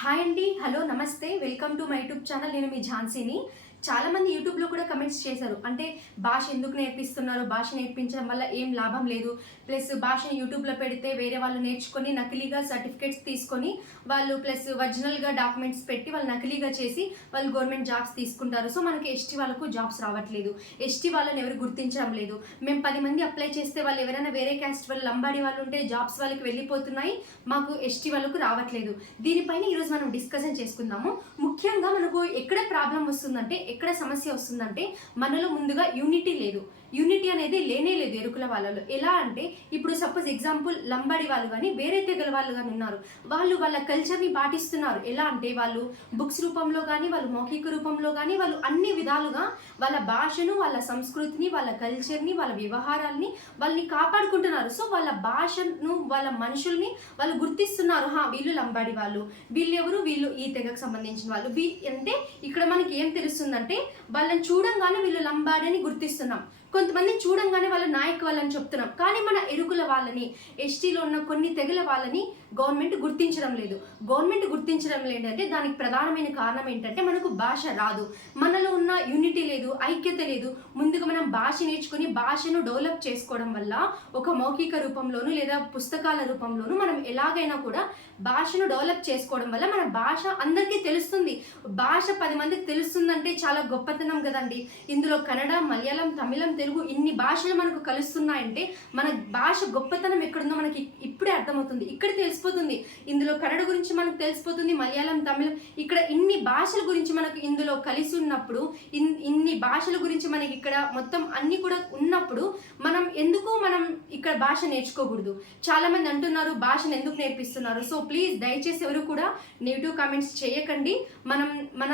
Hi అండి hello నమస్తే welcome to my YouTube channel. నేను మీ ఝాన్సీని. చాలా మంది యూట్యూబ్లో కూడా కమెంట్స్ చేశారు. అంటే భాష ఎందుకు నేర్పిస్తున్నారు? భాష నేర్పించడం వల్ల ఏం లాభం లేదు. ప్లస్ భాషను యూట్యూబ్లో పెడితే వేరే వాళ్ళు నేర్చుకొని నకిలీగా సర్టిఫికేట్స్ తీసుకొని వాళ్ళు ప్లస్ ఒరిజినల్గా డాక్యుమెంట్స్ పెట్టి వాళ్ళు నకిలీగా చేసి వాళ్ళు గవర్నమెంట్ జాబ్స్ తీసుకుంటారు. సో మనకి ఎస్టీ వాళ్ళకు జాబ్స్ రావట్లేదు. ఎస్టీ వాళ్ళని ఎవరు గుర్తించడం లేదు. మేము పది మంది అప్లై చేస్తే వాళ్ళు ఎవరైనా వేరే క్యాస్ట్ వాళ్ళు లంబాడి వాళ్ళు ఉంటే జాబ్స్ వాళ్ళకి వెళ్ళిపోతున్నాయి. మాకు ఎస్టీ వాళ్ళకు రావట్లేదు. దీనిపైన ఈరోజు మనం డిస్కషన్ చేసుకుందాము. ముఖ్యంగా మనకు ఎక్కడ ప్రాబ్లం వస్తుందంటే ఎక్కడ సమస్య వస్తుందంటే మనలో ముందుగా యూనిటీ లేదు. యూనిటీ అనేది లేనే లేదు ఎరుకుల వాళ్ళలో. ఎలా అంటే ఇప్పుడు సపోజ్ ఎగ్జాంపుల్ లంబాడి వాళ్ళు కానీ వేరే తెగల వాళ్ళు కానీ ఉన్నారు. వాళ్ళు వాళ్ళ కల్చర్ని పాటిస్తున్నారు. ఎలా అంటే వాళ్ళు బుక్స్ రూపంలో కానీ వాళ్ళు మౌఖిక రూపంలో కానీ వాళ్ళు అన్ని విధాలుగా వాళ్ళ భాషను వాళ్ళ సంస్కృతిని వాళ్ళ కల్చర్ని వాళ్ళ వ్యవహారాల్ని వాళ్ళని కాపాడుకుంటున్నారు. సో వాళ్ళ భాషను వాళ్ళ మనుషుల్ని వాళ్ళు గుర్తిస్తున్నారు. హా వీళ్ళు లంబాడి వాళ్ళు. వీళ్ళెవరు? వీళ్ళు ఈ తెగకు సంబంధించిన వాళ్ళు. వీ అంటే ఇక్కడ మనకి ఏం తెలుస్తుందంటే వాళ్ళని చూడంగానే వీళ్ళు లంబాడి అని గుర్తిస్తున్నాం. కొంతమంది చూడంగానే వాళ్ళ నాయక్ వాళ్ళని చెప్తున్నాం. కానీ మన ఎరుకుల వాళ్ళని ఎస్టీలో ఉన్న కొన్ని తెగల వాళ్ళని గవర్నమెంట్ గుర్తించడం లేదు. గవర్నమెంట్ గుర్తించడం లేదంటే దానికి ప్రధానమైన కారణం ఏంటంటే మనకు భాష రాదు. మనలో ఉన్న యూనిటీ లేదు ఐక్యత లేదు. ముందుగా మనం భాష నేర్చుకుని భాషను డెవలప్ చేసుకోవడం వల్ల ఒక మౌఖిక రూపంలోను లేదా పుస్తకాల రూపంలోను మనం ఎలాగైనా కూడా భాషను డెవలప్ చేసుకోవడం వల్ల మన భాష అందరికీ తెలుస్తుంది. భాష పది మందికి తెలుస్తుందంటే చాలా గొప్పతనం కదండి. ఇందులో కన్నడ మలయాళం తమిళం తెలుగు ఇన్ని భాషలు మనకు కలుస్తున్నాయంటే మన భాష గొప్పతనం ఎక్కడుందో మనకి ఇప్పుడే అర్థమవుతుంది. ఇక్కడ తెలుసు తెలిసిపోతుంది. ఇందులో కన్నడ గురించి మనకు తెలిసిపోతుంది మలయాళం తమిళం. ఇక్కడ ఇన్ని భాషల గురించి మనకు ఇందులో కలిసి ఉన్నప్పుడు ఇన్ ఇన్ని భాషల గురించి మనకి ఇక్కడ మొత్తం అన్ని కూడా ఉన్నప్పుడు మనం ఎందుకు మనం ఇక్కడ భాష నేర్చుకోకూడదు? చాలామంది అంటున్నారు భాషను ఎందుకు నేర్పిస్తున్నారు? సో ప్లీజ్ దయచేసి ఎవరు కూడా నెగిటివ్ కామెంట్స్ చేయకండి. మనం మన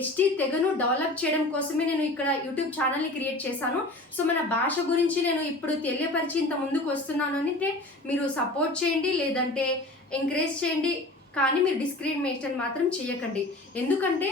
ఎస్టీ తెగను డెవలప్ చేయడం కోసమే నేను ఇక్కడ యూట్యూబ్ ఛానల్ని క్రియేట్ చేశాను. సో మన భాష గురించి నేను ఇప్పుడు తెలియపరిచి ఇంత ముందుకు వస్తున్నాను అంటే మీరు సపోర్ట్ చేయండి. లేదంటే ఎంకరేజ్ చేయండి కానీ మీరు డిస్క్రిమినేషన్ మాత్రం చేయకండి. ఎందుకంటే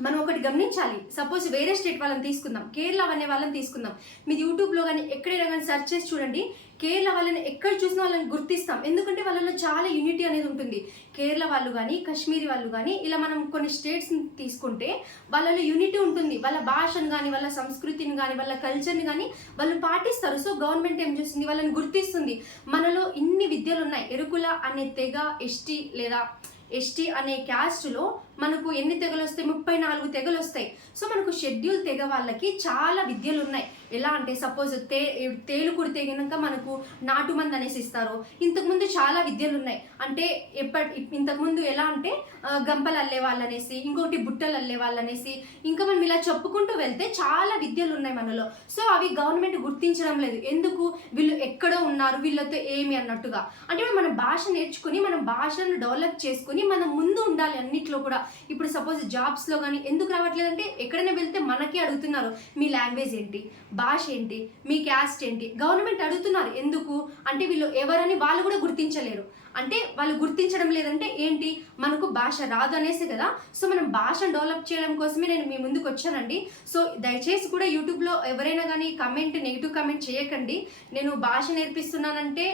మనం ఒకటి గమనించాలి. సపోజ్ వేరే స్టేట్ వాళ్ళని తీసుకుందాం. కేరళ అనే వాళ్ళని తీసుకుందాం. మీరు యూట్యూబ్లో కానీ ఎక్కడైనా కానీ సెర్చ్ చేసి చూడండి. కేరళ వాళ్ళని ఎక్కడ చూసినా వాళ్ళని గుర్తిస్తాం. ఎందుకంటే వాళ్ళలో చాలా యూనిటీ అనేది ఉంటుంది. కేరళ వాళ్ళు కానీ కాశ్మీరీ వాళ్ళు కానీ ఇలా మనం కొన్ని స్టేట్స్ని తీసుకుంటే వాళ్ళలో యూనిటీ ఉంటుంది. వాళ్ళ భాషను కానీ వాళ్ళ సంస్కృతిని కానీ వాళ్ళ కల్చర్ని కానీ వాళ్ళు పాటిస్తారు. సో గవర్నమెంట్ ఏం చేస్తుంది? వాళ్ళని గుర్తిస్తుంది. మనలో ఇన్ని విద్యలు ఉన్నాయి. ఎరుకుల అనే తెగ ఎస్టీ లేదా ఎస్టీ అనే క్యాస్ట్లో మనకు ఎన్ని తెగలు వస్తాయి? ముప్పై నాలుగు తెగలు వస్తాయి. సో మనకు షెడ్యూల్ తెగ వాళ్ళకి చాలా విద్యలు ఉన్నాయి ఎలా అంటే సపోజ్ తే తేలుకుడి తెగినాక మనకు నాటుమంది అనేసి ఇస్తారు. ఇంతకుముందు చాలా విద్యలు ఉన్నాయి అంటే ఎప్పటి ఇంతకుముందు ఎలా అంటే గంపలు అల్లే వాళ్ళు అనేసి ఇంకొకటి బుట్టలు అల్లే వాళ్ళు అనేసి ఇంకా మనం ఇలా చెప్పుకుంటూ వెళ్తే చాలా విద్యలు ఉన్నాయి మనలో. సో అవి గవర్నమెంట్ గుర్తించడం లేదు. ఎందుకు? వీళ్ళు ఎక్కడో ఉన్నారు వీళ్ళతో ఏమి అన్నట్టుగా. అంటే మనం మన భాష నేర్చుకుని మనం భాషను డెవలప్ చేసుకుని మనం ముందు ఉండాలి అన్నిట్లో కూడా. ఇప్పుడు సపోజ్ జాబ్స్లో కానీ ఎందుకు రావట్లేదంటే ఎక్కడైనా వెళ్తే మనకే అడుగుతున్నారు మీ లాంగ్వేజ్ ఏంటి? భాష ఏంటి? మీ క్యాస్ట్ ఏంటి? గవర్నమెంట్ అడుగుతున్నారు ఎందుకు? అంటే వీళ్ళు ఎవరని వాళ్ళు కూడా గుర్తించలేరు. అంటే వాళ్ళు గుర్తించడం లేదంటే ఏంటి? మనకు భాష రాదు అనేసి కదా. సో మనం భాషను డెవలప్ చేయడం కోసమే నేను మీ ముందుకు వచ్చానండి. సో దయచేసి కూడా యూట్యూబ్లో ఎవరైనా కానీ కమెంట్ నెగిటివ్ కమెంట్ చేయకండి. నేను భాష నేర్పిస్తున్నానంటే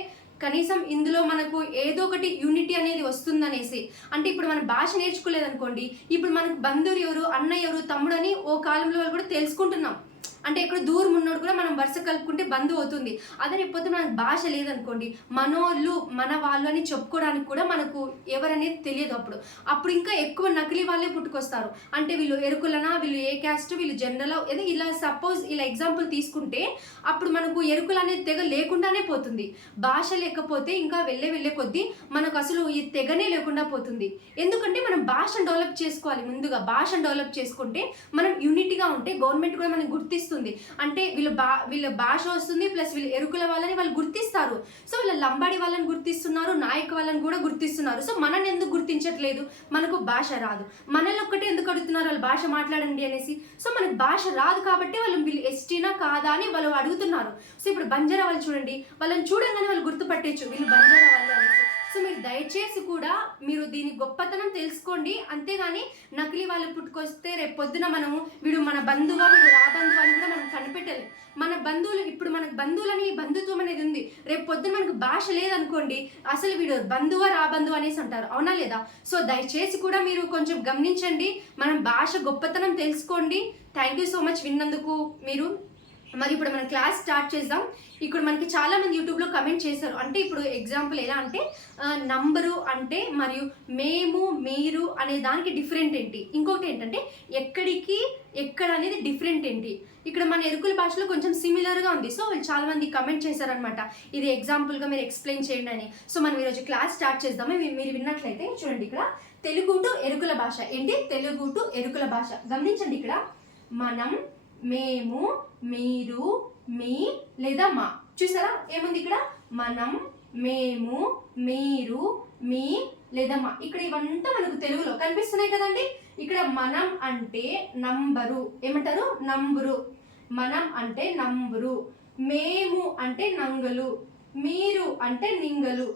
కనీసం ఇందులో మనకు ఏదో ఒకటి యూనిటీ అనేది వస్తుందనేసి. అంటే ఇప్పుడు మనం భాష నేర్చుకోలేదనుకోండి ఇప్పుడు మనకు బంధువులు ఎవరు అన్నయ్య ఎవరు తమ్ముడు అని ఓ కాలంలో వాళ్ళు కూడా తెలుసుకుంటున్నాం. అంటే ఇక్కడ దూరం ఉన్నోడు కూడా మనం వరుస కలుపుకుంటే బంద్ అవుతుంది. అదే రేపొద్దు మనకు భాష లేదనుకోండి మనోళ్ళు మన వాళ్ళు అని చెప్పుకోవడానికి కూడా మనకు ఎవరనేది తెలియదు అప్పుడు. అప్పుడు ఇంకా ఎక్కువ నకిలీ వాళ్ళే పుట్టుకొస్తారు. అంటే వీళ్ళు ఎరుకులనా వీళ్ళు ఏ క్యాస్ట్ వీళ్ళు జనరల్ ఏదో ఇలా సపోజ్ ఇలా ఎగ్జాంపుల్ తీసుకుంటే అప్పుడు మనకు ఎరుకులు అనేది తెగ లేకుండానే పోతుంది. భాష లేకపోతే ఇంకా వెళ్ళే వెళ్ళే కొద్దీ మనకు అసలు ఈ తెగనే లేకుండా పోతుంది. ఎందుకంటే మనం భాషను డెవలప్ చేసుకోవాలి ముందుగా. భాషను డెవలప్ చేసుకుంటే మనం యూనిటీగా ఉంటే గవర్నమెంట్ కూడా మనం గుర్తిస్తుంది. అంటే వీళ్ళు బా వీళ్ళ భాష వస్తుంది ప్లస్ వీళ్ళు ఎరుకుల వాళ్ళని వాళ్ళు గుర్తిస్తారు. సో వీళ్ళ లంబాడి వాళ్ళని గుర్తిస్తున్నారు నాయక వాళ్ళని కూడా గుర్తిస్తున్నారు. సో మనని ఎందుకు గుర్తించట్లేదు? మనకు భాష రాదు. మనల్ని ఒక్కటే ఎందుకు అడుగుతున్నారు? వాళ్ళు భాష మాట్లాడండి అనేసి. సో మనకు భాష రాదు కాబట్టి వాళ్ళు వీళ్ళు ఎస్టీనా కాదా అని వాళ్ళు అడుగుతున్నారు. సో ఇప్పుడు బంజారా వాళ్ళు చూడండి. వాళ్ళని చూడంగానే వాళ్ళు గుర్తుపట్టేచ్చు. వీళ్ళు బంజారా వాళ్ళు అనేసి. సో మీరు దయచేసి కూడా మీరు దీని గొప్పతనం తెలుసుకోండి. అంతేగాని నకిలీ వాళ్ళు పుట్టుకొస్తే రేపు పొద్దున మనము వీడు మన బంధువా వీడు బంధువులు ఇప్పుడు మనకు బంధువులని బంధుత్వం అనేది ఉంది. రేపు పొద్దున మనకు భాష లేదనుకోండి అసలు వీడు బంధువు రా బంధువు అనేసి అంటారు. అవునా లేదా? సో దయచేసి కూడా మీరు కొంచెం గమనించండి. మనం భాష గొప్పతనం తెలుసుకోండి. థ్యాంక్ యూ సో మచ్ విన్నందుకు మీరు. మరి ఇప్పుడు మనం క్లాస్ స్టార్ట్ చేద్దాం. ఇప్పుడు మనకి చాలా మంది యూట్యూబ్లో కమెంట్ చేశారు. అంటే ఇప్పుడు ఎగ్జాంపుల్ ఎలా అంటే నంబరు అంటే మరియు మేము మీరు అనే దానికి డిఫరెంట్ ఏంటి? ఇంకొకటి ఏంటంటే ఎక్కడికి ఎక్కడ అనేది డిఫరెంట్ ఏంటి? ఇక్కడ మన ఎరుకుల భాషలో కొంచెం సిమిలర్గా ఉంది. సో వాళ్ళు చాలా మంది కమెంట్ చేశారనమాట ఇది ఎగ్జాంపుల్గా మీరు ఎక్స్ప్లెయిన్ చేయండి అని. సో మనం ఈరోజు క్లాస్ స్టార్ట్ చేద్దాము. మీరు విన్నట్లయితే చూడండి ఇక్కడ. తెలుగు టు ఎరుకుల భాష. ఏంటి? తెలుగు టు ఎరుకుల భాష. గమనించండి ఇక్కడ. మనం మేము మీరు మీ లేదా మా. చూసారా? ఏముంది ఇక్కడ? మనం మేము మీరు మీ లేదా మా. ఇక్కడ ఇవంతా మనకు తెలుగులో కనిపిస్తున్నాయి కదండి. ఇక్కడ మనం అంటే నంబరు. ఏమంటారు? నంబరు. మనం అంటే నంబరు. మేము అంటే నంగలు. మీరు అంటే నింగలు.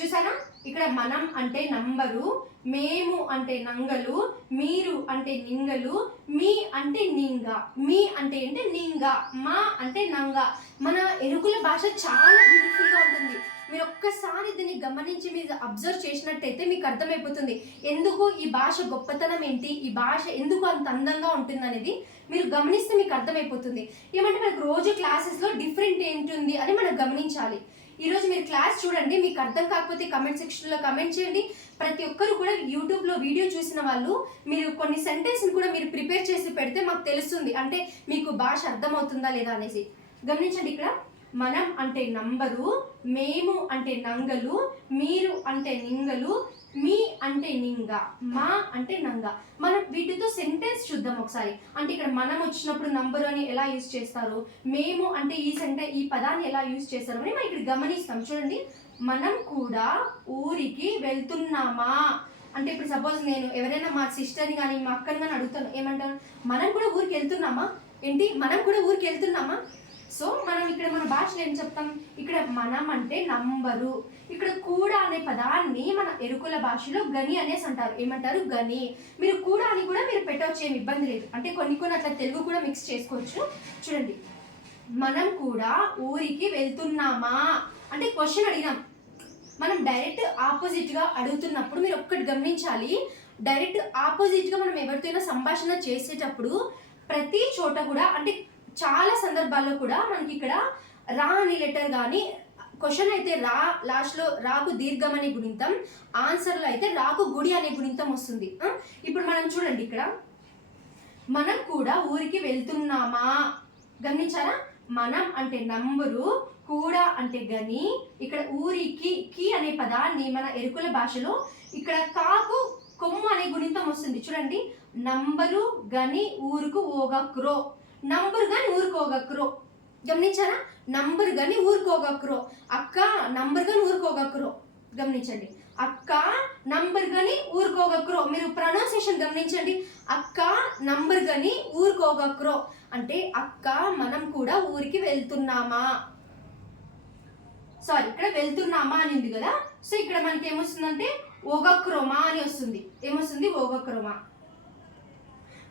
చూసారా ఇక్కడ మనం అంటే నంబరు మేము అంటే నంగలు మీరు అంటే నింగలు మీ అంటే నింగ మీ అంటే ఏంటి? నింగ మా అంటే నంగ. మన ఎరుకుల భాష చాలా బ్యూటిఫుల్గా ఉంటుంది. మీరు ఒక్కసారి దీన్ని గమనించి మీరు అబ్జర్వ్ చేసినట్టయితే మీకు అర్థమైపోతుంది. ఎందుకు ఈ భాష గొప్పతనం ఏంటి? ఈ భాష ఎందుకు అంత అందంగా ఉంటుంది అనేది మీరు గమనిస్తే మీకు అర్థమైపోతుంది. ఏమంటే మనకు రోజు క్లాసెస్లో డిఫరెంట్ ఏంటుంది అని మనం గమనించాలి. ఈరోజు మీరు క్లాస్ చూడండి మీకు అర్థం కాకపోతే కమెంట్ సెక్షన్లో కమెంట్ చేయండి. ప్రతి ఒక్కరు కూడా యూట్యూబ్లో వీడియో చూసిన వాళ్ళు మీరు కొన్ని సెంటెన్స్ని కూడా మీరు ప్రిపేర్ చేసి పెడితే మాకు తెలుస్తుంది. అంటే మీకు భాష అర్థమవుతుందా లేదా అనేసి. గమనించండి ఇక్కడ. మనం అంటే నంబరు మేము అంటే నంగలు మీరు అంటే నింగలు మీ అంటే నింగ మా అంటే నంగ. మనం వీటితో సెంటెన్స్ చూద్దాం ఒకసారి. అంటే ఇక్కడ మనం వచ్చినప్పుడు నంబరు అని ఎలా యూజ్ చేస్తారు? మేము అంటే ఈ సెంటె ఈ పదాన్ని ఎలా యూజ్ చేస్తారు అని మనం ఇక్కడ గమనిస్తాం. చూడండి. మనం కూడా ఊరికి వెళ్తున్నామా? అంటే ఇప్పుడు సపోజ్ నేను ఎవరైనా మా సిస్టర్ని కానీ మా అక్కని కానీ అడుగుతాను. ఏమంటారు? మనం కూడా ఊరికి వెళ్తున్నామా? ఏంటి? మనం కూడా ఊరికి వెళ్తున్నామా? సో మనం ఇక్కడ మన భాషలో ఏం చెప్తాం? ఇక్కడ మనం అంటే నంబరు. ఇక్కడ కూడా అనే పదాన్ని మన ఎరుకుల భాషలో గని అనేసి అంటారు. ఏమంటారు? గని. మీరు కూడా అని కూడా మీరు పెట్టవచ్చు ఏమి ఇబ్బంది లేదు. అంటే కొన్ని కొన్ని అట్లా తెలుగు కూడా మిక్స్ చేసుకోవచ్చు. చూడండి. మనం కూడా ఊరికి వెళ్తున్నామా? అంటే క్వశ్చన్ అడిగినాం. మనం డైరెక్ట్ ఆపోజిట్గా అడుగుతున్నప్పుడు మీరు ఒక్కటి గమనించాలి. డైరెక్ట్ ఆపోజిట్గా మనం ఎవరితోనైనా సంభాషణ చేసేటప్పుడు ప్రతి చోట కూడా అంటే చాలా సందర్భాల్లో కూడా మనకి ఇక్కడ రా అనే లెటర్ కానీ క్వశ్చన్ అయితే రా లాస్ట్లో రాకు దీర్ఘం అనే గుణింతం ఆన్సర్లో అయితే రాకు గుడి అనే గుణింతం వస్తుంది. ఇప్పుడు మనం చూడండి ఇక్కడ. మనం కూడా ఊరికి వెళ్తున్నామా? గమనించారా? మనం అంటే నంబరు కూడా అంటే గని ఇక్కడ ఊరికి కి అనే పదాన్ని మన ఎరుకుల భాషలో ఇక్కడ కాకు కొమ్ము అనే గుణింతం వస్తుంది. చూడండి. నంబరు గని ఊరుకు ఓగక్రో నంబరు కానీ ఊరుకోగక్కరు గమనించారా? నంబర్ కానీ ఊరుకోగక్కరు అక్క నంబర్ కానీ ఊరుకోగక్కరు గమనించండి. అక్క నంబర్ కానీ ఊరుకోగక్కరు మీరు ప్రొనౌన్సియేషన్ గమనించండి. అక్క నంబర్ కానీ ఊరుకోగక్కరు అంటే అక్క మనం కూడా ఊరికి వెళ్తున్నామా? సారీ ఇక్కడ వెళ్తున్నామా అని ఉంది కదా. సో ఇక్కడ మనకి ఏమొస్తుందంటే ఓగక్రోమా అని వస్తుంది. ఏమొస్తుంది? ఓగక్రోమా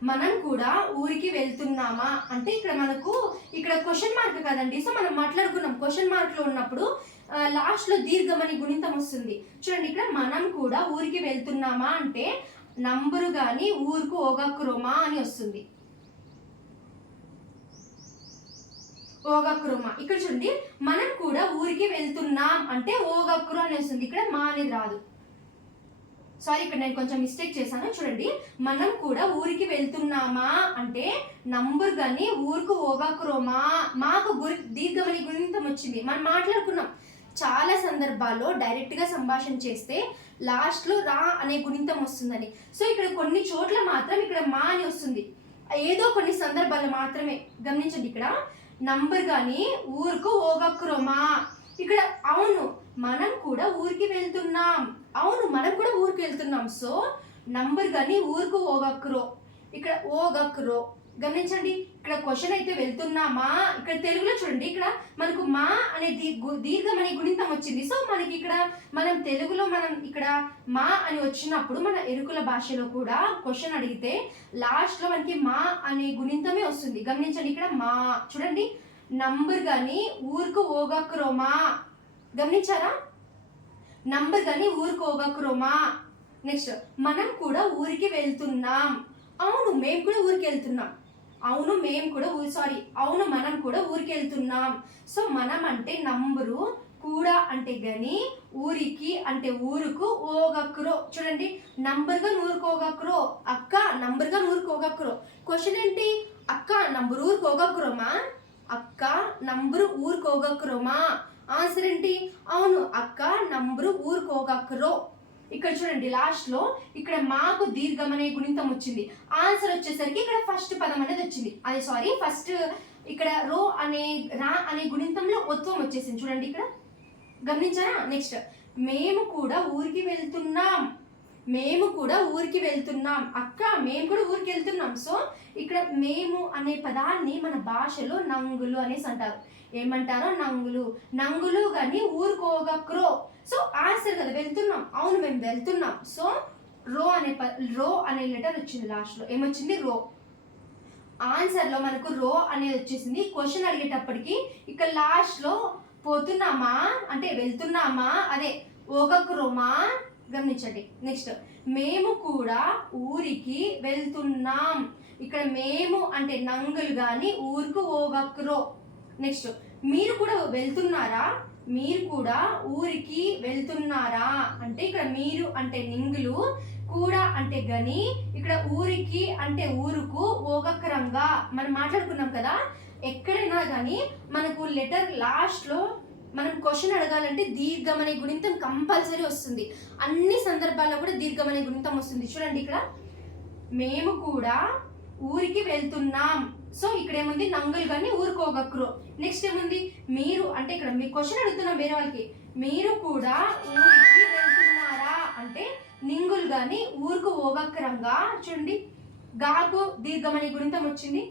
మనం కూడా ఊరికి వెళ్తున్నామా? అంటే ఇక్కడ మనకు ఇక్కడ క్వశ్చన్ మార్క్ కదండి. సో మనం మాట్లాడుకున్నాం. క్వశ్చన్ మార్క్లో ఉన్నప్పుడు లాస్ట్లో దీర్ఘమని గుణితం వస్తుంది. చూడండి ఇక్కడ మనం కూడా ఊరికి వెళ్తున్నామా అంటే నంబరు కానీ ఊరుకు ఓగక్రోమా అని వస్తుంది. ఓగక్రోమా. ఇక్కడ చూడండి మనం కూడా ఊరికి వెళ్తున్నాం అంటే ఓగక్రు అని వస్తుంది. ఇక్కడ మా అనేది రాదు. సారీ ఇక్కడ నేను కొంచెం మిస్టేక్ చేశాను. చూడండి మనం కూడా ఊరికి వెళ్తున్నామా అంటే నంబర్ కానీ ఊరుకు ఓగాకురోమా మాకు గురి దీర్ఘమని గుణితం వచ్చింది. మనం మాట్లాడుకున్నాం. చాలా సందర్భాల్లో డైరెక్ట్గా సంభాషణ చేస్తే లాస్ట్లో రా అనే గుణితం వస్తుందని. సో ఇక్కడ కొన్ని చోట్ల మాత్రం ఇక్కడ మా అని వస్తుంది. ఏదో కొన్ని సందర్భాల్లో మాత్రమే. గమనించండి ఇక్కడ. నంబర్ కానీ ఊరుకు ఓగక్రోమా ఇక్కడ అవును మనం కూడా ఊరికి వెళ్తున్నాం. అవును మనం కూడా ఊరికి వెళ్తున్నాం. సో నంబర్ కానీ ఊరుకు ఓగక్రో. ఇక్కడ ఓగక్రో. గమనించండి ఇక్కడ క్వశ్చన్ అయితే వెళ్తున్నామా? ఇక్కడ తెలుగులో చూడండి ఇక్కడ మనకు మా అనే దీ- గు- దీర్ఘం అనే గుణితం వచ్చింది. సో మనకి ఇక్కడ మనం తెలుగులో మనం ఇక్కడ మా అని వచ్చినప్పుడు మన ఎరుకుల భాషలో కూడా క్వశ్చన్ అడిగితే లాస్ట్లో మనకి మా అనే గుణితమే వస్తుంది. గమనించండి ఇక్కడ మా. చూడండి నంబర్ కానీ ఊరుకు ఓగక్రోమా. గమనించారా? నంబర్ కానీ ఊరికి నెక్స్ట్ మనం కూడా ఊరికి వెళ్తున్నాం. అవును మేము కూడా ఊరికి వెళ్తున్నాం. అవును మేము కూడా సారీ అవును మనం కూడా ఊరికి వెళ్తున్నాం. సో మనం అంటే నంబరు కూడా అంటే గని ఊరికి అంటే ఊరుకు ఓగక్రో. చూడండి నంబర్గా ఊరికి అక్క నంబర్గా ఊరికి క్వశ్చన్ ఏంటి? అక్క నంబర్ ఊరికి అక్క నంబరు ఊరికి ఆన్సర్ ఏంటి? అవును అక్క నంబరు ఊరుకోగక్కరో ఇక్కడ చూడండి లాస్ట్లో ఇక్కడ మాకు దీర్ఘం అనే గుణితం వచ్చింది. ఆన్సర్ వచ్చేసరికి ఇక్కడ ఫస్ట్ పదం అనేది వచ్చింది. అదే సారీ ఫస్ట్ ఇక్కడ రో అనే రా అనే గుణితంలో ఒత్వం వచ్చేసింది. చూడండి ఇక్కడ. గమనించారా? నెక్స్ట్. మేము కూడా ఊరికి వెళ్తున్నాం. మేము కూడా ఊరికి వెళ్తున్నాం. అక్క మేము కూడా ఊరికి వెళ్తున్నాం. సో ఇక్కడ మేము అనే పదాన్ని మన భాషలో నంగులు అనేసి అంటారు. ఏమంటారో నంగులు. నంగులు కానీ ఊరుకోగక్రో సో ఆన్సర్ కదా వెళ్తున్నాం. అవును మేము వెళ్తున్నాం. సో రో అనే ప రో అనే లెటర్ వచ్చింది లాస్ట్లో ఏమొచ్చింది? రో. ఆన్సర్లో మనకు రో అనేది వచ్చేసింది. క్వశ్చన్ అడిగేటప్పటికి ఇక్కడ లాస్ట్లో పోతున్నామా? అంటే వెళ్తున్నామా? అదే ఓగక్రోమా గమనించండి. నెక్స్ట్ మేము కూడా ఊరికి వెళ్తున్నాం. ఇక్కడ మేము అంటే నంగులు కానీ ఊరుకు ఓగక్రో నెక్స్ట్ మీరు కూడా వెళ్తున్నారా? మీరు కూడా ఊరికి వెళ్తున్నారా? అంటే ఇక్కడ మీరు అంటే నింగులు కూడా అంటే గని ఇక్కడ ఊరికి అంటే ఊరుకు ఓగక్రంగా మనం మాట్లాడుకున్నాం కదా? ఎక్కడైనా కానీ మనకు లెటర్ లాస్ట్లో మనం క్వశ్చన్ అడగాలంటే దీర్ఘమనే అనే గుణితం కంపల్సరీ వస్తుంది. అన్ని సందర్భాల్లో కూడా దీర్ఘమనే అనే గుణితం వస్తుంది. చూడండి ఇక్కడ. మేము కూడా ఊరికి వెళ్తున్నాం. సో ఇక్కడ ఏముంది నంగులు కానీ ఊరుకోగక్రు. నెక్స్ట్ ఏముంది? మీరు అంటే ఇక్కడ మీ క్వశ్చన్ అడుగుతున్నాం వేరే వాళ్ళకి. మీరు కూడా ఊరికి వెళ్తున్నారా? అంటే నింగులు కానీ ఊరుకు ఓగక్రంగా చూడండి. గాకు దీర్ఘమని గుణితం వచ్చింది.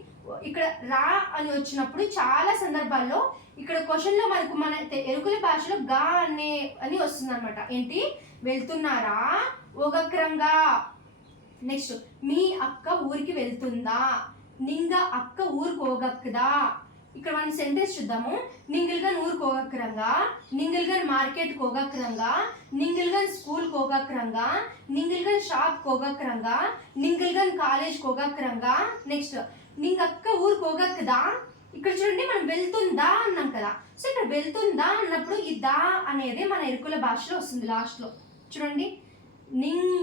ఇక్కడ రా అని వచ్చినప్పుడు చాలా సందర్భాల్లో ఇక్కడ క్వశ్చన్లో మనకు మన ఎరుకుల భాషలో గా అనే అని వస్తుంది అనమాట ఏంటి? వెళ్తున్నారా? ఓగక్రంగా. నెక్స్ట్ మీ అక్క ఊరికి వెళ్తుందా? నింగ అక్క ఊరుకోగక్కుదా? ఇక్కడ మనం సెంటెన్స్ చూద్దాము. నింగిల్గన్ ఊరు కోగక్రంగా నింగిల్గన్ మార్కెట్ కోగక్రంగా నింగిల్గన్ స్కూల్ కోగక్రంగా నింగిల్గన్ షాప్ కోగక్రంగా నింగిల్గన్ కాలేజ్ కోగక్రంగా నెక్స్ట్ నింగక్క ఊరు కోగక్కదా? ఇక్కడ చూడండి మనం వెళ్తుందా అన్నాం కదా. సో ఇక్కడ వెళ్తుందా అన్నప్పుడు ఈ దా అనేది మన ఎరుకుల భాషలో వస్తుంది లాస్ట్లో చూడండి. నింగ్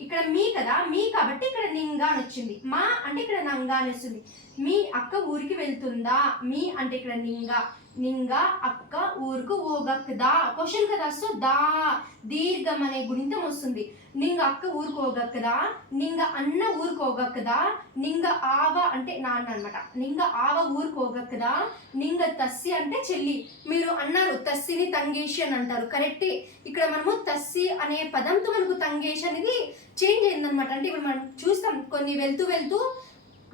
ఇక్కడ మీ కదా మీ కాబట్టి ఇక్కడ నింగా అని వచ్చింది. మా అంటే ఇక్కడ నంగా అని వస్తుంది. మీ అక్క ఊరికి వెళ్తుందా? మీ అంటే ఇక్కడ నింగా నింగా అక్క ఊరుకు ఓగక్కదా క్వశ్చన్ కదా సో దా. దీర్ఘం అనే గుణితం వస్తుంది. నింగ అక్క ఊరుకు ఓగక్కదా నింగ అన్న ఊరుకు ఓగక్కదా నింగ ఆవ అంటే నాన్న అనమాట నింగ ఆవ ఊరుకు ఓగక్కదా నింగ తస్సి అంటే చెల్లి. మీరు అన్నారు తస్సిని తంగేషి అని అంటారు. కరెక్టే. ఇక్కడ మనము తస్సి అనే పదంతో మనకు తంగేషి అనేది చేంజ్ అయిందనమాట అంటే ఇప్పుడు మనం చూస్తాం కొన్ని వెళ్తూ వెళ్తూ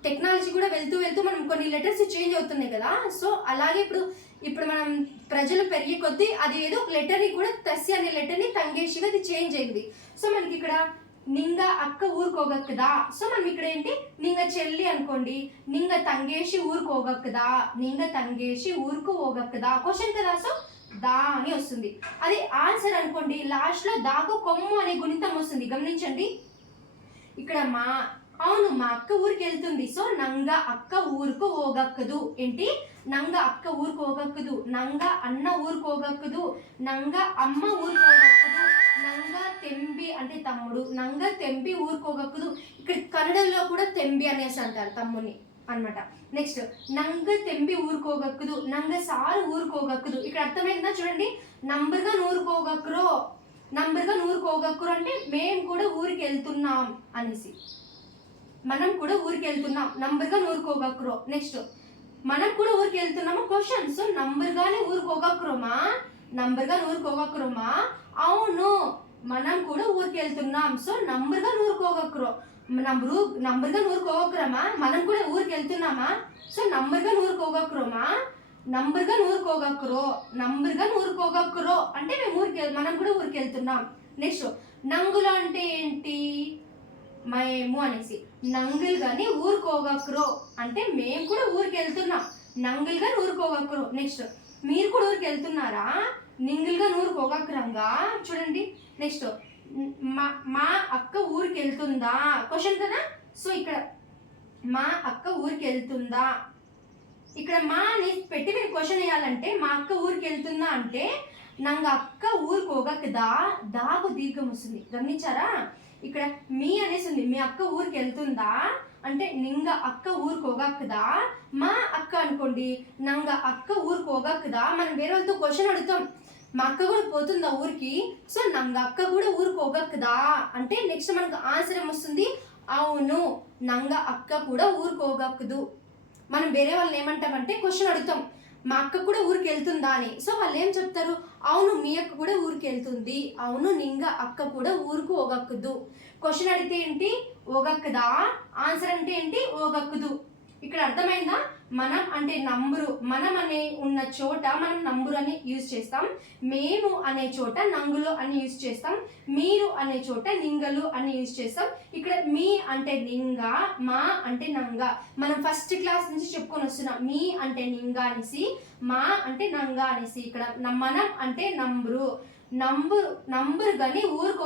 టెక్నాలజీ కూడా వెళ్తూ వెళ్తూ మనం కొన్ని లెటర్స్ చేంజ్ అవుతున్నాయి కదా. సో అలాగే ఇప్పుడు ఇప్పుడు మనం ప్రజలు పెరిగే కొద్దీ అది ఏదో ఒక లెటర్ని కూడా తస్సి అనే లెటర్ని తంగేషిగా అది చేంజ్ అయింది. సో మనకి ఇక్కడ నింగ అక్క ఊరుకోగక్కదా? సో మనం ఇక్కడ ఏంటి? నింగ చెల్లి అనుకోండి. నింగ తంగేసి ఊరుకోగక్కదా? నింగ తంగేసి ఊరుకోగక్కదా? క్వశ్చన్ కదా? సో దా అని వస్తుంది. అది ఆన్సర్ అనుకోండి. లాస్ట్లో దాకు కొమ్ము అనే గుణితం వస్తుంది. గమనించండి. ఇక్కడ మా అవును మా అక్క ఊరికి వెళ్తుంది సో నంగ అక్క ఊరుకు ఓగక్కదు. ఏంటి? నంగ అక్క ఊరుకు ఓగక్కదు. నంగ అన్న ఊరుకు ఓగక్కదు. నంగ అమ్మ ఊరుకు ఓగక్కదు. నంగ తెంబి అంటే తమ్ముడు. నంగ తెంబి ఊరుకు ಹೋಗಕ್ಕದು ఇక్కడ కన్నడంలో కూడా తెంబి అనేసి అంటారు తమ్ముడిని అనమాట నెక్స్ట్ నంగ తెంబి ఊరుకోగక్కదు నంగ సారు ఊరుకోగక్కదు ఇక్కడ అర్థమైందా చూడండి? నంబర్గా నూరుకోగక్కురో నంబర్గా నూరుకోగక్కరు అంటే మేము కూడా ఊరికి వెళ్తున్నాం అనేసి. మనం కూడా ఊరికెళ్తున్నాం నంబర్గా ఊరికి ಹೋಗಕ್ರು నెక్స్ట్ మనం కూడా ఊరికెళ్తున్నామా క్వశ్చన్ సో నంబర్గానే ఊరికి ಹೋಗಕ್ರುమా నంబర్గా ఊరికి ಹೋಗಕ್ರುమా అవును మనం కూడా ఊరికెళ్తున్నాం సో నంబర్గా ఊరికి ಹೋಗಕ್ರು నంబరు నంబర్గా ఊరికి ಹೋಗಕ್ರమా మనం కూడా ఊరికి వెళ్తున్నామా సో నంబర్గా ఊరికి ಹೋಗಕ್ರುమా నంబర్గా ఊరికి ಹೋಗಕ್ರು నంబర్గా ఊరికి ಹೋಗಕ್ರು అంటే మేము ఊరికి మనం కూడా ఊరికెళ్తున్నాం నెక్స్ట్ నంగులు అంటే ఏంటి మేము అనేసి నంగులు కానీ ఊరుకోగక్రో అంటే మేము కూడా ఊరికి వెళ్తున్నాం నంగులు కానీ ఊరుకోగక్రో నెక్స్ట్ మీరు కూడా ఊరికి వెళ్తున్నారా నింగులుగా ఊరుకోగక్రంగా చూడండి. నెక్స్ట్ మా మా అక్క ఊరికి వెళ్తుందా క్వశ్చన్ కదా? సో ఇక్కడ మా అక్క ఊరికి వెళ్తుందా ఇక్కడ మాని పెట్టి మీరు క్వశ్చన్ వేయాలంటే మా అక్క ఊరికి వెళ్తుందా అంటే నంగ అక్క ఊరుకోగ దా దాకు దీర్ఘం వస్తుంది. గమనించారా? ఇక్కడ మీ అనేసి ఉంది. మీ అక్క ఊరికి వెళ్తుందా? అంటే నింగ అక్క ఊరికి ఒగక్కదా మా అక్క అనుకోండి నంగ అక్క ఊరికి ఒగక్కదా మనం వేరే వాళ్ళతో క్వశ్చన్ అడుగుతాం. మా అక్క కూడా పోతుందా ఊరికి? సో నంగ అక్క కూడా ఊరికి ఒగక్కదా అంటే నెక్స్ట్ మనకు ఆన్సర్ ఏమొస్తుంది? అవును నంగ అక్క కూడా ఊరుకోగక్కదు మనం వేరే వాళ్ళని ఏమంటామంటే క్వశ్చన్ అడుగుతాం. మా అక్క కూడా ఊరికి వెళ్తుందా అని సో వాళ్ళు ఏం చెప్తారు? అవును మీ అక్క కూడా ఊరికి వెళ్తుంది అవును నింగ అక్క కూడా ఊరుకు ఓగక్కదు. క్వశ్చన్ అడిగితే ఏంటి? ఒగక్కదా ఆన్సర్ అంటే ఏంటి? ఓగక్కదు. ఇక్కడ అర్థమైందా? మనం అంటే నంబరు మనం అనే ఉన్న చోట మనం నంబరు అని యూజ్ చేస్తాం. మేము అనే చోట నంగులు అని యూజ్ చేస్తాం. మీరు అనే చోట నింగలు అని యూజ్ చేస్తాం. ఇక్కడ మీ అంటే నింగ మా అంటే నంగ. మనం ఫస్ట్ క్లాస్ నుంచి చెప్పుకొని వస్తున్నాం. మీ అంటే నింగ అనేసి మా అంటే నంగ అనేసి. ఇక్కడ న- మనం అంటే నంబరు. నంబరు నంబరు కానీ ఊరికి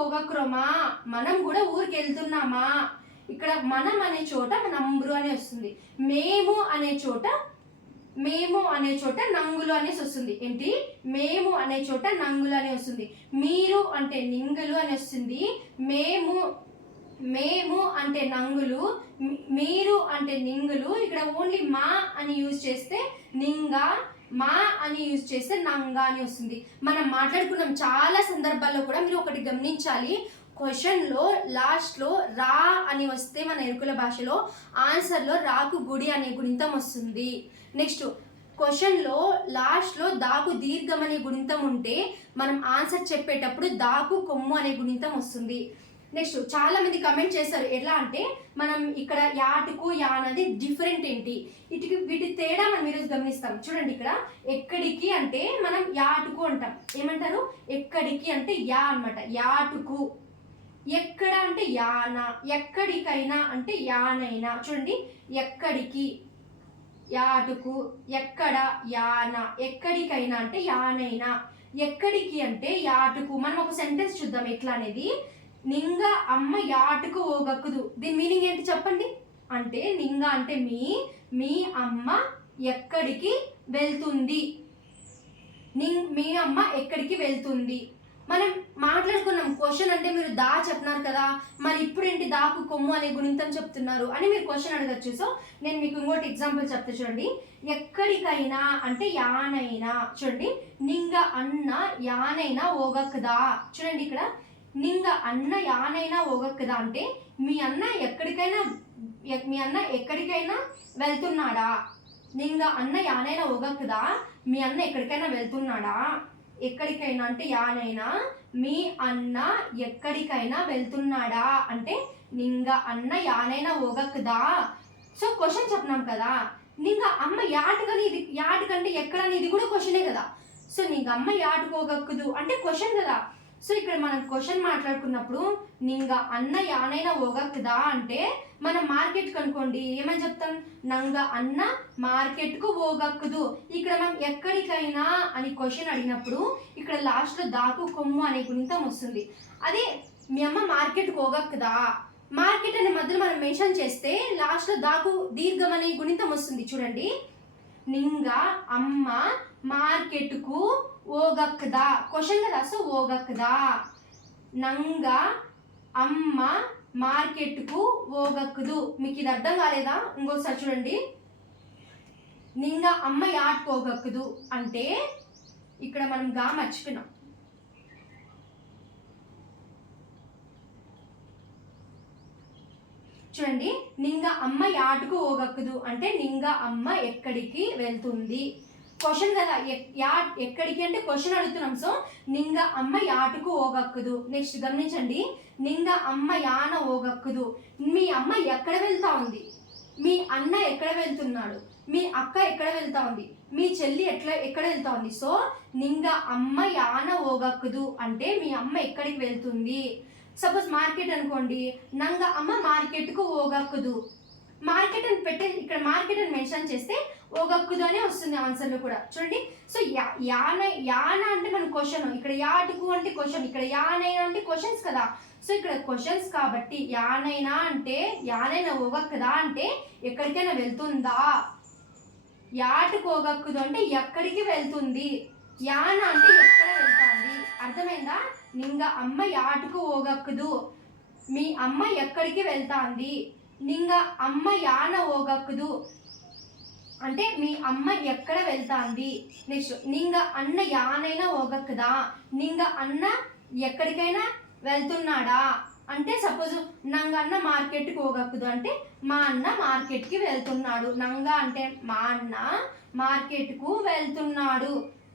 మనం కూడా ఊరికి వెళ్తున్నామా ఇక్కడ మనం అనే చోట నంబరు అని వస్తుంది. మేము అనే చోట మేము అనే చోట నంగులు అనేసి వస్తుంది. ఏంటి? మేము అనే చోట నంగులు అని వస్తుంది. మీరు అంటే నింగులు అని వస్తుంది. మేము మేము అంటే నంగులు. మీరు అంటే నింగులు. ఇక్కడ ఓన్లీ మా అని యూజ్ చేస్తే నింగ మా అని యూజ్ చేస్తే నంగ అని వస్తుంది. మనం మాట్లాడుకున్నాం చాలా సందర్భాల్లో కూడా మీరు ఒకటి గమనించాలి. క్వశ్చన్లో లాస్ట్లో రా అని వస్తే మన ఎరుకుల భాషలో ఆన్సర్లో రాకు గుడి అనే గుణితం వస్తుంది. నెక్స్ట్ క్వశ్చన్లో లాస్ట్లో దాకు దీర్ఘం అనే గుణితం ఉంటే మనం ఆన్సర్ చెప్పేటప్పుడు దాకు కొమ్ము అనే గుణితం వస్తుంది. నెక్స్ట్ చాలా మంది కమెంట్ చేశారు. ఎలా అంటే మనం ఇక్కడ యాటుకు యా అనేది డిఫరెంట్ ఏంటి? ఇటుకి వీటి తేడా మనం ఈరోజు గమనిస్తాం. చూడండి ఇక్కడ ఎక్కడికి అంటే మనం యాటుకు అంటాం. ఏమంటారు? ఎక్కడికి అంటే యా అన్నమాట. యాటుకు. ఎక్కడ అంటే యాన ఎక్కడికైనా అంటే యానైనా. చూడండి ఎక్కడికి? యాటుకు ఎక్కడ? యాన. ఎక్కడికైనా అంటే యానైనా. ఎక్కడికి అంటే యాటుకు మనం ఒక సెంటెన్స్ చూద్దాం ఎట్లా అనేది? నింగ అమ్మ యాటుకు ఓగక్కుదు దీని మీనింగ్ ఏంటి చెప్పండి? అంటే నింగ అంటే మీ మీ అమ్మ ఎక్కడికి వెళ్తుంది? నింగ్ మీ అమ్మ ఎక్కడికి వెళ్తుంది? మనం మాట్లాడుకున్నాం క్వశ్చన్ అంటే మీరు దా చెప్తున్నారు కదా మరి ఇప్పుడు ఏంటి దాకు కొమ్ము అనే గుణితం చెప్తున్నారు అని మీరు క్వశ్చన్ అడగచ్చు. సో నేను మీకు ఇంకోటి ఎగ్జాంపుల్ చెప్తా చూడండి. ఎక్కడికైనా అంటే యానైనా చూడండి నింగ అన్న యానైనా ఓగక్కదా? చూడండి ఇక్కడ నింగ అన్న యానైనా ఓగక్కదా అంటే మీ అన్న ఎక్కడికైనా ఎక్- మీ అన్న ఎక్కడికైనా వెళ్తున్నాడా? నింగ అన్న యానైనా ఓగక్కదా? మీ అన్న ఎక్కడికైనా వెళ్తున్నాడా? ఎక్కడికైనా అంటే యానైనా మీ అన్న ఎక్కడికైనా వెళ్తున్నాడా? అంటే నింగ అన్న యానైనా ఒగక్కుదా సో క్వశ్చన్ చెప్పినాం కదా. నింగ అమ్మ యాటుకని ఇది యాటుకంటే ఎక్కడని ఇది కూడా క్వశ్చనే కదా. సో నీకు అమ్మ యాటుకోగక్కుదు అంటే క్వశ్చన్ కదా. సో ఇక్కడ మనం క్వశ్చన్ మాట్లాడుకున్నప్పుడు నింగ అన్న యానైనా ఓగక్కుదా అంటే మనం మార్కెట్ కనుకోండి ఏమని చెప్తాం? నంగ అన్న మార్కెట్కు ఓగక్కుదు ఇక్కడ మనం ఎక్కడికైనా అని క్వశ్చన్ అడిగినప్పుడు ఇక్కడ లాస్ట్లో దాకు కొమ్ము అనే గుణితం వస్తుంది. అదే మీ అమ్మ మార్కెట్కు ఓగక్కుదా మార్కెట్ అనే మధ్యలో మనం మెన్షన్ చేస్తే లాస్ట్లో దాకు దీర్ఘం అనే గుణితం వస్తుంది. చూడండి. నింగ అమ్మ మార్కెట్కు ఓగక్కదా? క్వశ్చన్ కదా సో ఓగక్కదా? నంగ అమ్మ మార్కెట్కు ఓగక్కుదు. మీకు ఇది అర్థం కాలేదా? ఇంకోసారి చూడండి. నింగ అమ్మ యాట్కు ఓగక్కుదు అంటే ఇక్కడ మనం గా మర్చిపోయినాం. చూడండి. నింగ అమ్మ యాటుకు ఓగక్కుదు అంటే నింగ అమ్మ ఎక్కడికి వెళ్తుంది? క్వశ్చన్ కదా యా ఎక్కడికి అంటే క్వశ్చన్ అడుగుతున్నాం. సో నింగ అమ్మ యాటుకు ఓగక్కుదు. నెక్స్ట్ గమనించండి. నింగ అమ్మ యాన ఓగక్కుదు. మీ అమ్మ ఎక్కడ వెళ్తా ఉంది? మీ అన్న ఎక్కడ వెళ్తున్నాడు? మీ అక్క ఎక్కడ వెళ్తా ఉంది? మీ చెల్లి ఎట్లా ఎక్కడ వెళ్తా ఉంది? సో నింగ అమ్మ యాన ఓగక్కుదు అంటే మీ అమ్మ ఎక్కడికి వెళ్తుంది? సపోజ్ మార్కెట్ అనుకోండి. నంగ అమ్మ మార్కెట్కు ఓగక్కుదు. మార్కెట్ అని పెట్టే ఇక్కడ మార్కెట్ అని మెన్షన్ చేస్తే ఓగక్కుదు వస్తుంది ఆన్సర్లో కూడా. చూడండి. సో యా యాన యాన అంటే మన క్వశ్చన్ ఇక్కడ యాటుకు అంటే క్వశ్చన్ ఇక్కడ యానైనా అంటే క్వశ్చన్స్ కదా. సో ఇక్కడ క్వశ్చన్స్ కాబట్టి యానైనా అంటే యానైనా ఓగక్కదా అంటే ఎక్కడికైనా వెళ్తుందా? యాటుకు ఓగక్కుదు అంటే ఎక్కడికి వెళ్తుంది? యాన అంటే ఎక్కడ వెళ్తాంది? అర్థమైందా? నింగ అమ్మ యాటుకు ఓగక్కుదు మీ అమ్మ ఎక్కడికి వెళ్తాంది? నింగ అమ్మ యాన ఓగక్కుదు అంటే మీ అమ్మ ఎక్కడ వెళ్తాంది? నెక్స్ట్ నింగ అన్న యానైనా ఓగక్కదా నింగ అన్న ఎక్కడికైనా వెళ్తున్నాడా? అంటే సపోజ్ నంగ అన్న మార్కెట్కి పోగక్కుదు. అంటే మా అన్న మార్కెట్కి వెళ్తున్నాడు. నంగ అంటే మా అన్న మార్కెట్కు వెళ్తున్నాడు.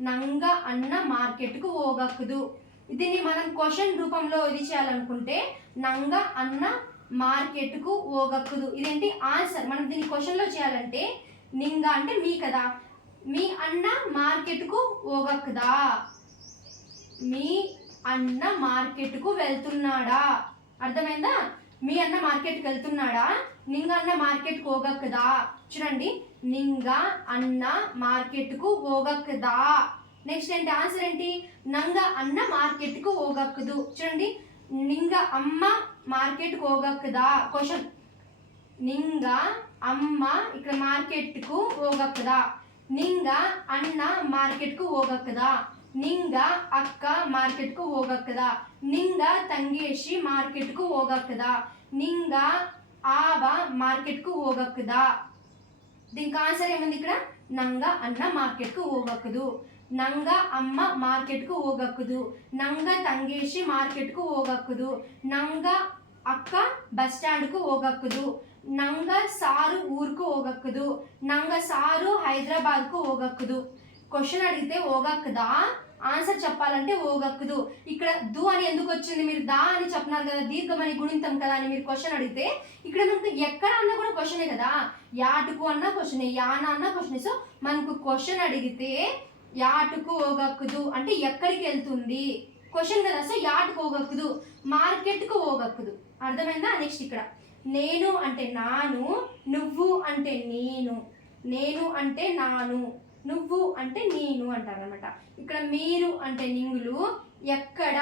నంగ అన్న మార్కెట్కు పోగక్కుదు. దీన్ని మనం క్వశ్చన్ రూపంలో ఇది చేయాలనుకుంటే నంగ అన్న మార్కెట్కు ఓగక్కుదు ఇదేంటి ఆన్సర్? మనం దీన్ని క్వశ్చన్లో చేయాలంటే నింగ అంటే మీ కదా. మీ అన్న మార్కెట్కు ఓగక్కుదా మీ అన్న మార్కెట్కు వెళ్తున్నాడా? అర్థమైందా? మీ అన్న మార్కెట్కి వెళ్తున్నాడా? నింగ అన్న మార్కెట్కి పోగక్కదా? చూడండి. నింగ అన్న మార్కెట్కు పోగక్కదా? నెక్స్ట్ ఏంటి? ఆన్సర్ ఏంటి? నంగ అన్న మార్కెట్కు పోగక్కదు. చూడండి. నింగ అమ్మ మార్కెట్కు పోగక్కదా? క్వశ్చన్. నింగ ಅಮ್ಮ ಇಕ್ಕ ಮಾರ್ಕೆಟ್ ಹೋಗಕ್ಕದ. ನಿಂಗ ಅಣ್ಣ ಮಾರ್ಕೆಟ್ ಹೋಗಕ್ಕದ. ನಿಂಗ ಅಕ್ಕ ಮಾರ್ಕೆಟ್ ಹೋಗಕ್ಕದ. ನಿಂಗ ತಂಗೇಶಿ ಮಾರ್ಕೆಟ್ ಹೋಗಕ್ಕದ. ನಿಂಗ ಆವ ಮಾರ್ಕೆಟ್ ಹೋಗಕ್ಕದ. ಇದಕ್ಕೆ ಆನ್ಸರ್ ಏನು ಬಂದಿಕ್ಕರ ನಂಗ ಅಣ್ಣ ಮಾರ್ಕೆಟ್ ಹೋಗಕ್ಕದು. ನಂಗ ಅಮ್ಮ ಮಾರ್ಕೆಟ್ ಹೋಗಕ್ಕದು. ನಂಗ ತಂಗೇಶಿ ಮಾರ್ಕೆಟ್ ಹೋಗಕ್ಕದು. ನಂಗ ಅಕ್ಕ ಬಸ್ ಸ್ಟ್ಯಾಂಡ್ ಹೋಗಕ್ಕದು. ನಂಗ ಸಾರು ಊರ್ಗೂ ಹೋಗಕ್ಕದು ನಂಗ ಸಾರು హైదరాబాద్కు ಹೋగక్కదు క్వశ్చన్ అడిగితే ఓగక్కదా? ఆన్సర్ చెప్పాలంటే ఓగక్కదు. ఇక్కడ దు అని ఎందుకు వచ్చింది? మీరు దా అని చెప్పినారు కదా దీర్ఘమని గుణింతం కదా అని మీరు క్వశ్చన్ అడిగితే ఇక్కడ మనకు ఎక్కడ అన్నా కూడా క్వశ్చనే కదా. యాటుకు అన్న క్వశ్చనే యాన అన్న క్వశ్చనే సో మనకు క్వశ్చన్ అడిగితే యాటుకు ఓగక్కుదు. అంటే ఎక్కడికి వెళ్తుంది? క్వశ్చన్ కదా. సో యాటుకు ఓగక్కుదు. మార్కెట్కు ఓగక్కుదు. అర్థమైందా? నెక్స్ట్ ఇక్కడ. నేను అంటే నాను నువ్వు అంటే నేను. నేను అంటే నాను నువ్వు అంటే నేను అంటారు అనమాట ఇక్కడ మీరు అంటే నింగులు ఎక్కడ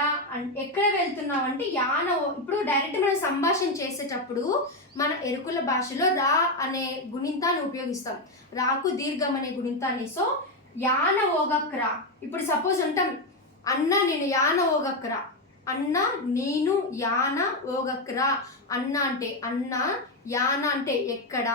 ఎక్కడ వెళ్తున్నావు అంటే యాన ఓ- ఇప్పుడు డైరెక్ట్ మనం సంభాషణ చేసేటప్పుడు మన ఎరుకుల భాషలో రా అనే గుణింతాన్ని ఉపయోగిస్తాం. రాకు దీర్ఘం అనే గుణింతాన్ని. సో యాన ఓగక్రా. ఇప్పుడు సపోజ్ అంటాం అన్న నేను యాన ఓగక్రా. అన్న నేను యాన ఓగక్రా? అన్న అంటే అన్న యాన అంటే ఎక్కడ?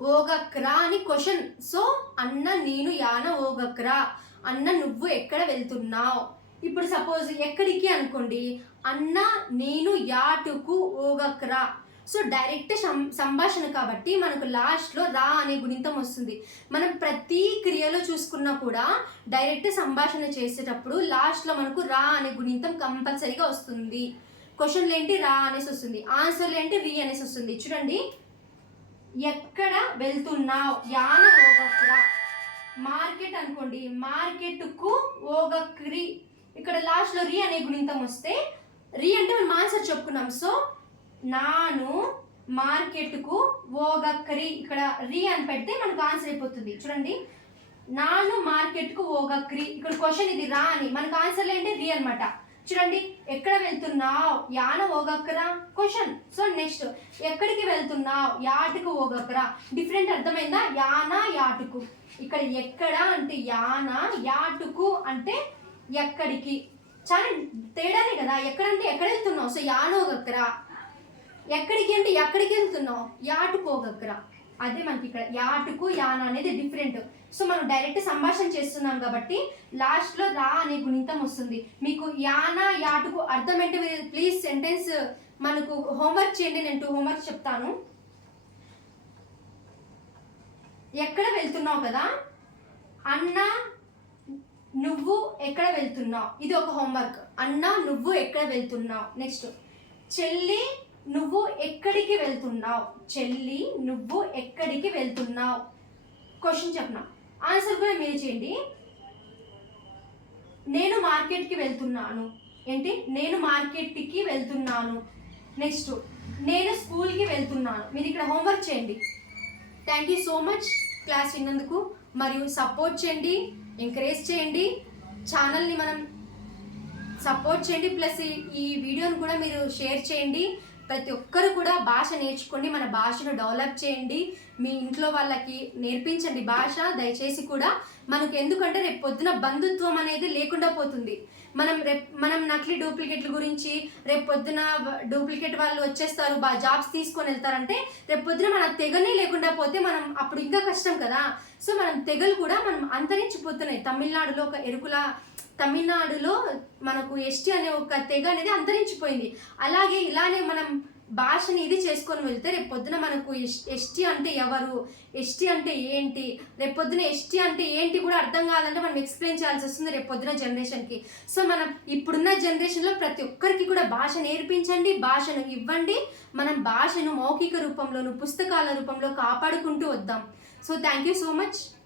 ఓగక్రా అని క్వశ్చన్. సో అన్న నేను యాన ఓగక్రా? అన్న నువ్వు ఎక్కడ వెళ్తున్నావు? ఇప్పుడు సపోజ్ ఎక్కడికి అనుకోండి అన్న నేను యాటుకు ఓగక్రా? సో డైరెక్ట్ సం- సంభాషణ కాబట్టి మనకు లాస్ట్లో రా అనే గుణింతం వస్తుంది. మనం ప్రతి క్రియలో చూసుకున్నా కూడా డైరెక్ట్ సంభాషణ చేసేటప్పుడు లాస్ట్లో మనకు రా అనే గుణింతం కంపల్సరీగా వస్తుంది. క్వశ్చన్లు ఏంటి? రా అనేసి వస్తుంది. ఆన్సర్లు ఏంటి? రీ అనేసి వస్తుంది. చూడండి. ఎక్కడ వెళ్తున్నావు? యాన ఓగక్రా. మార్కెట్ అనుకోండి. మార్కెట్కు ఓగక్రి. ఇక్కడ లాస్ట్లో రీ అనే గుణింతం వస్తే రి అంటే మనం ఆన్సర్ చెప్పుకున్నాం. సో నాను మార్కెట్కు ఓగక్కరి. ఇక్కడ రి అని పెడితే మనకు ఆన్సర్ అయిపోతుంది. చూడండి. నాను మార్కెట్కు ఓగక్రి ఇక్కడ క్వశ్చన్ ఇది రా అని. మనకు ఆన్సర్ ఏంటి రి అన్నమాట. చూడండి. ఎక్కడ వెళ్తున్నావు? యాన ఓగక్కరా? క్వశ్చన్ సో నెక్స్ట్ ఎక్కడికి వెళ్తున్నావు? యాటుకు ఓగక్కరా? డిఫరెంట్ అర్థమైందా? యాన యాటుకు. ఇక్కడ ఎక్కడ అంటే యాన యాటుకు అంటే ఎక్కడికి. చాలా తేడానే కదా. ఎక్కడంటే ఎక్కడ వెళ్తున్నావు? సో యాన ఓగక్కరా. ఎక్కడికి అంటే ఎక్కడికి వెళ్తున్నావు యాటుకు అదే మనకి ఇక్కడ యాటుకు యాన అనేది డిఫరెంట్ సో మనం డైరెక్ట్ సంభాషణ చేస్తున్నాం కాబట్టి లాస్ట్లో రా అనే గుణితం వస్తుంది. మీకు యాన యాటుకు అర్థం ఏంటి మీరు ప్లీజ్ సెంటెన్స్ మనకు హోంవర్క్ చేయండి నేను టూ హోంవర్క్ చెప్తాను. ఎక్కడ వెళ్తున్నావు కదా? అన్న నువ్వు ఎక్కడ వెళ్తున్నావు? ఇది ఒక హోంవర్క్ అన్న నువ్వు ఎక్కడ వెళ్తున్నావు? నెక్స్ట్ చెల్లి నువ్వు ఎక్కడికి వెళ్తున్నావు? చెల్లి నువ్వు ఎక్కడికి వెళ్తున్నావు? క్వశ్చన్ చెప్పిన? ఆన్సర్ కూడా మీరు చేయండి. నేను మార్కెట్కి వెళ్తున్నాను. ఏంటి? నేను మార్కెట్కి వెళ్తున్నాను. నెక్స్ట్ నేను స్కూల్కి వెళ్తున్నాను. మీరు ఇక్కడ హోంవర్క్ చేయండి. Thank you so much class విన్నందుకు మరియు సపోర్ట్ చేయండి. ఎంకరేజ్ చేయండి. ఛానల్ని మనం సపోర్ట్ చేయండి. ప్లస్ ఈ వీడియోని కూడా మీరు షేర్ చేయండి. ప్రతి ఒక్కరు కూడా భాష నేర్చుకోండి మన భాషను డెవలప్ చేయండి. మీ ఇంట్లో వాళ్ళకి నేర్పించండి భాష దయచేసి కూడా. మనకు ఎందుకంటే రేపు పొద్దున బంధుత్వం అనేది లేకుండా పోతుంది. మనం రేపు మనం నకిలీ డూప్లికేట్ల గురించి రేపు పొద్దున డూప్లికేట్ వాళ్ళు వచ్చేస్తారు బా జాబ్స్ తీసుకొని వెళ్తారంటే రేపు పొద్దున మన తెగనే లేకుండా పోతే మనం అప్పుడు ఇంకా కష్టం కదా. సో మనం తెగలు కూడా మనం అంతరించిపోతున్నాయి. తమిళనాడులో ఒక ఎరుకుల తమిళనాడులో మనకు ఎస్టీ అనే ఒక తెగ అనేది అంతరించిపోయింది. అలాగే ఇలానే మనం భాషని ఇది చేసుకొని వెళ్తే రేపు పొద్దున మనకు ఎస్టీ అంటే ఎవరు? ఎస్టీ అంటే ఏంటి? రేపు పొద్దున ఎస్టీ అంటే ఏంటి కూడా అర్థం కావాలంటే మనం ఎక్స్ప్లెయిన్ చేయాల్సి వస్తుంది రేపు పొద్దున జనరేషన్కి సో మనం ఇప్పుడున్న జనరేషన్లో ప్రతి ఒక్కరికి కూడా భాష నేర్పించండి భాషను ఇవ్వండి మనం భాషను మౌఖిక రూపంలోను పుస్తకాల రూపంలో కాపాడుకుంటూ వద్దాం. So thank you so much